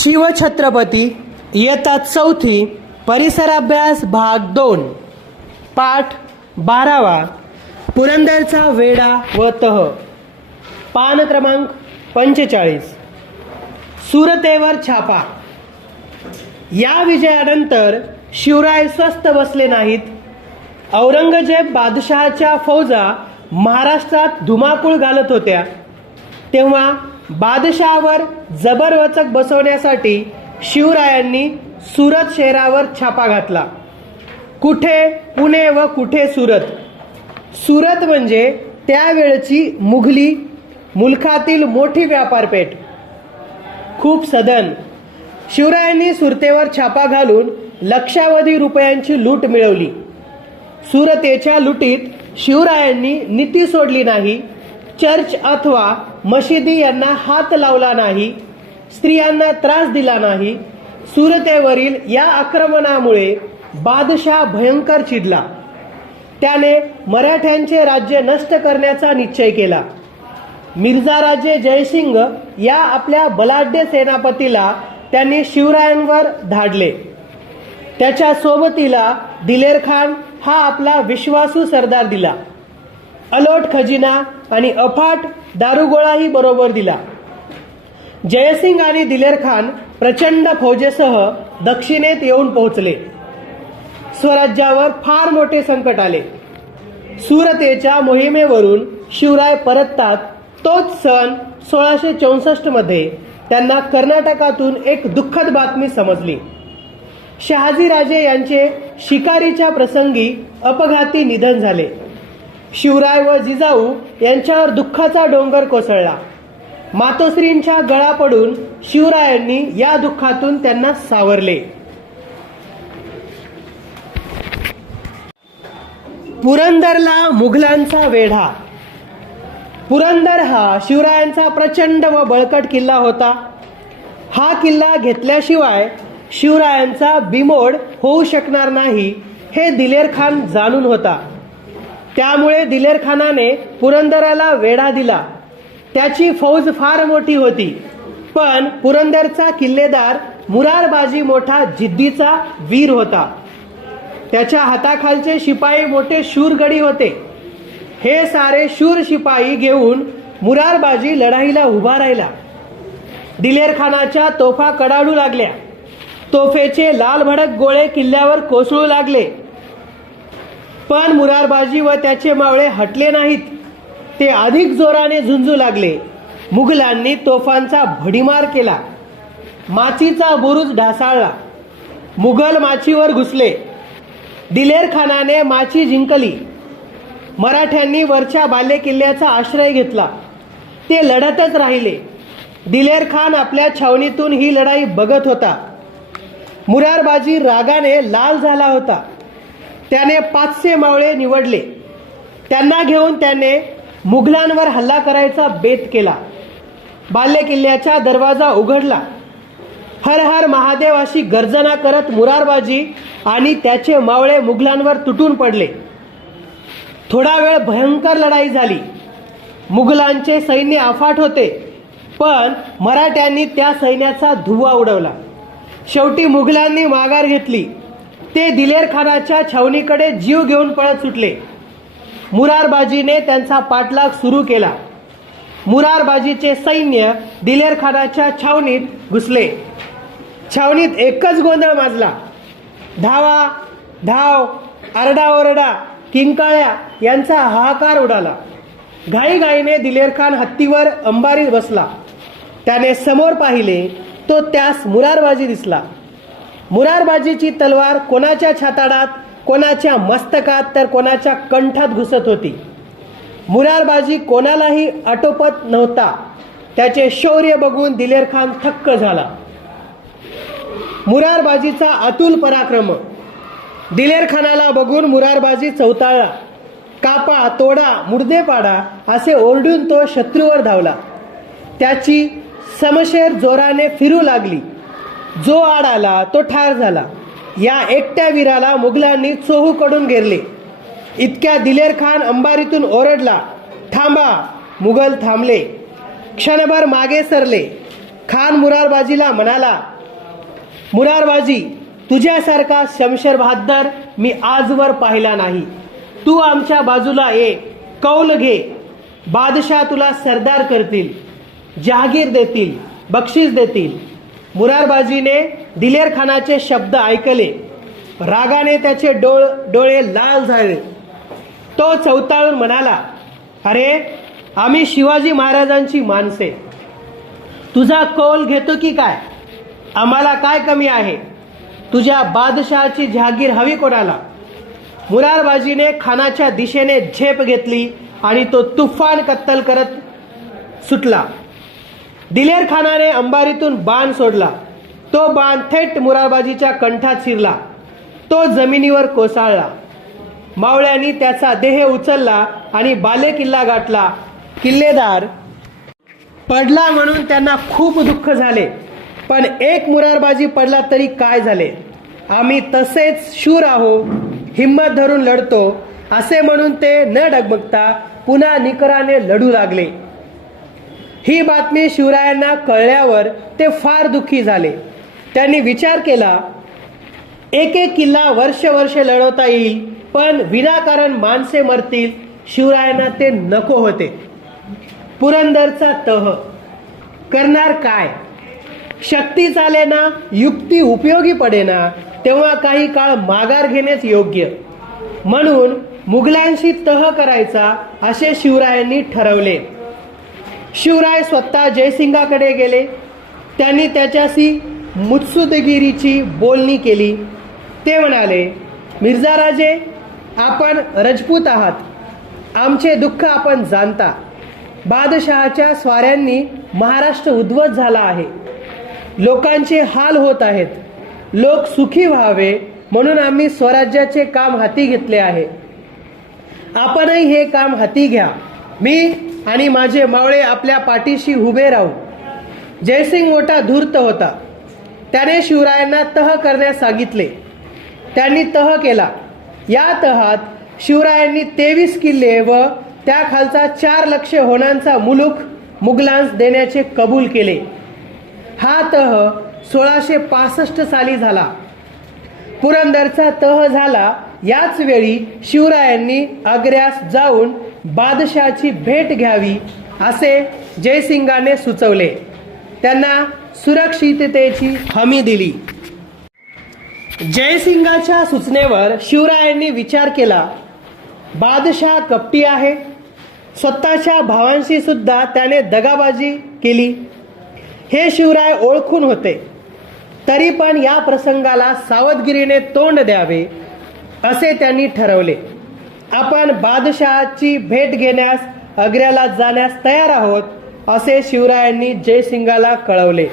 शिवछत्रपती इयत्ता चौथी परिसराभ्यास भाग 2 पाठ 12वा पुरंदरचा वेढा व तह पान क्रमांक 45 सुरतेवर छापा। या विजयानंतर शिवराय स्वस्थ बसले नाहीत। औरंगजेब बादशहाच्या फौजा महाराष्ट्रात धुमाकूळ घालत होत्या। तेव्हा बादशहावर जबरवचक बसवण्यासाठी शिवरायांनी सुरत शहरावर छापा घातला। कुठे पुणे व कुठे सुरत। सुरत म्हणजे त्यावेळची मुघली मुलखातील मोठी व्यापारपेठ, खूप सधन। शिवरायांनी सुरतेवर छापा घालून लक्षावधी रुपयांची लूट मिळवली। सुरतेच्या लुटीत शिवरायांनी नीती सोडली नाही। चर्च अथवा मशिदी यांना हात लावला नाही। स्त्रियांना त्रास दिला नाही। सुरतेवरील या आक्रमणामुळे बादशाह भयंकर चिडला। त्याने मराठ्यांचे राज्य नष्ट करण्याचा निश्चय केला। मिर्झाराजे जयसिंग या आपल्या बलाढ्य सेनापतीला त्यांनी शिवरायांवर धाडले। त्याच्या सोबतीला दिलेर खान हा आपला विश्वासू सरदार दिला। अलोट खजिना आणि अफाट दारुगोळाही बरोबर दिला। जयसिंग आणि दिलेर खान प्रचंड फौजेसह दक्षिणेत येऊन पोहोचले। स्वराज्यावर फार मोठे संकट आले। सुरतेच्या मोहिमेवरून शिवराय परततात तोच सन 1664 मध्ये त्यांना कर्नाटकातून एक दुःखद बातमी समजली। शहाजीराजे यांचे शिकारीच्या प्रसंगी अपघाती निधन झाले। शिवराय व जिजाऊ यांच्यावर दुःखाचा डोंगर कोसळला। मातोश्रींच्या गळा पडून शिवरायांनी या दुःखातून त्यांना सावरले। पुरंदरला मुघलांचा वेढा। पुरंदर हा शिवरायांचा प्रचंड व बळकट किल्ला होता। हा किल्ला घेतल्याशिवाय शिवरायांचा बिमोड होऊ शकणार नाही हे दिलेर खान जाणून होता। त्यामुळे दिलेर खानाने पुरंदराला वेढा दिला। त्याची फौज फार मोठी होती, पण पुरंदरचा किल्लेदार मुरारबाजी मोठा जिद्दीचा वीर होता। त्याच्या हाताखालचे शिपाई मोठे शूरगडी होते। हे सारे शूर शिपाई घेऊन मुरारबाजी लढाईला उभा राहिला। दिलेर खानाच्या तोफा कडाडू लागल्या। तोफेचे लाल भडक गोळे किल्ल्यावर कोसळू लागले, पण मुरारबाजी व त्याचे मावळे हटले नाहीत। ते अधिक जोराने झुंजू लागले। मुघलांनी तोफांचा भडीमार केला। माचीचा बुरुज ढासाळला। मुघल माचीवर घुसले। दिलेर खानाने माची जिंकली। मराठ्यांनी वरच्या बाले किल्ल्याचा आश्रय घेतला। ते लढतच राहिले। दिलेर खान आपल्या छावणीतून ही लढाई बघत होता। मुरारबाजी रागाने लाल झाला होता। त्याने 500 मावळे निवडले। त्यांना घेऊन त्याने मुघलांवर हल्ला करायचा बेत केला। बाले किल्ल्याचा दरवाजा उघडला। हर हर महादेव अशी गर्जना करत मुरारबाजी आणि त्याचे मावळे मुघलांवर तुटून पडले। थोडा वेळ भयंकर लढाई झाली। मुघलांचे सैन्य अफाट होते, पण मराठ्यांनी त्या सैन्याचा धुव्वा उडवला। शेवटी मुघलांनी माघार घेतली। ते दिलेर खानाच्या छावणीकडे जीव घेऊन पळत सुटले। मुरारबाजीने त्यांचा पाठलाग सुरू केला। मुरारबाजीचे सैन्य दिलेर खानाच्या छावणीत घुसले। छावणीत एकच गोंधळ माजला। धावा धाव, आरडाओरडा, किंकाळ्या यांचा हाहाकार उडाला। घाईघाईने दिलेर खान हत्तीवर अंबारीत बसला। त्याने समोर पाहिले तो त्यास मुरारबाजी दिसला। मुरारबाजीची तलवार कोणाच्या छाताडात, कोणाच्या मस्तकात तर कोणाच्या कंठात घुसत होती। मुरारबाजी कोणालाही आटोपत नव्हता। त्याचे शौर्य बघून दिलेर खान थक्क झाला। मुरारबाजीचा अतुल पराक्रम। दिलेर खानाला बघून मुरारबाजी चवताळला। कापा, तोडा, मुर्दे पाडा असे ओरडून तो शत्रूवर धावला। त्याची समशेर जोराने फिरू लागली। जो आड आला तो ठार झाला। या एकट्या वीराला मुघलांनी चोहूकडून घेरले। इतक्या दिलेर खान अंबारीतून ओरडला, थांबा। मुघल थांबले। क्षणभर मागे सरले। खान मुरारबाजीला म्हणाला, मुरारबाजी, तुझ्यासारखा शमशेर बहाद्दर मी आजवर पाहिला नाही. तू आमच्या बाजूला ये, कौल घे. बादशाह तुला सरदार करतील, जहागीर देतील, बक्षीस देतील. मुरारबाजीने दिलेर खानाचे शब्द ऐकले. रागाने त्याचे डोळे लाल झाले. तो चवताळून म्हणाला, अरे आम्ही शिवाजी महाराजांची माणसे, तुझा कौल घेतो की काय? आम्हाला काय कमी आहे? तुझ्या बादशहाची जहागीर हवी कोणाला? मुरारबाजीने खानाच्या दिशेने झेप घेतली आणि तो तुफान कत्तल करत सुटला. दिलेर खानाने अंबारीतून बाण सोडला. तो बाण थेट मुरारबाजीच्या कंठात शिरला. तो जमिनीवर कोसळला. मावळ्यांनी त्याचा देह उचलला आणि बालेकिल्ला गाठला. किल्लेदार पडला म्हणून त्यांना खूप दुःख झाले. पण एक मुरारबाजी पडला तरी काय झाले? आम्ही तसेच शूर आहो, हिम्मत धरून लढतो असे म्हणून ते न डगमगता पुन्हा निकराने लढू लागले. ही बातमी शिवरायांना कळल्यावर ते फार दुःखी झाले. त्यांनी विचार केला, एक एक किल्ला वर्ष लढवता येईल, पण विनाकारण माणसे मरतील. शिवरायांना ते नको होते. पुरंदरचा तह करणार काय? शक्ती चालेना, युक्ती उपयोगी पडेना, तेव्हा काही काळ माघार घेणेच योग्य. म्हणून मुघलांशी तह करायचा असे शिवरायांनी ठरवले. शिवराय स्वतः जयसिंगाकडे गेले. त्यांनी त्याच्याशी मुत्सुदगिरीची बोलणी केली. ते म्हणाले, मिर्झा राजे, आपण रजपूत आहात, आमचे दुःख आपण जाणता. बादशहाच्या स्वाऱ्यांनी महाराष्ट्र उद्ध्वस्त झाला आहे. लोकांचे हाल होत आहेत. लोक सुखी व्हावे म्हणून आम्ही स्वराज्याचे काम हाती घेतले आहे. आपणही हे काम हाती घ्या. मी आणि माझे मावळे आपल्या पाठीशी उभे राहू. जयसिंग मोठा धूर्त होता. त्याने शिवरायांना तह करण्यास सांगितले. त्यांनी तह केला. या तहात शिवरायांनी 23 किल्ले व त्याखालचा 4 लक्ष होणांचा मुलूक मुघलांस देण्याचे कबूल केले. हा तह 1665 साली झाला. पुरंदरचा तह झाला. याच वेळी शिवरायांनी आग्र्यास जाऊन बादशहाची भेट घ्यावी असे जयसिंगाने सुचवले. त्यांना सुरक्षिततेची हमी दिली. जयसिंगाच्या सूचनेवर शिवरायांनी विचार केला. बादशाह कपटी आहे. स्वतःच्या भावांशी सुद्धा त्याने दगाबाजी केली. हे शिवराय ओळखून होते. तरी पण या प्रसंगाला सावधगिरीने तोंड द्यावे असे त्यांनी ठरवले. आपण बादशहाची भेट घेण्यास आग्र्याला जाण्यास तयार आहोत असे शिवरायांनी जयसिंगाला कळवले.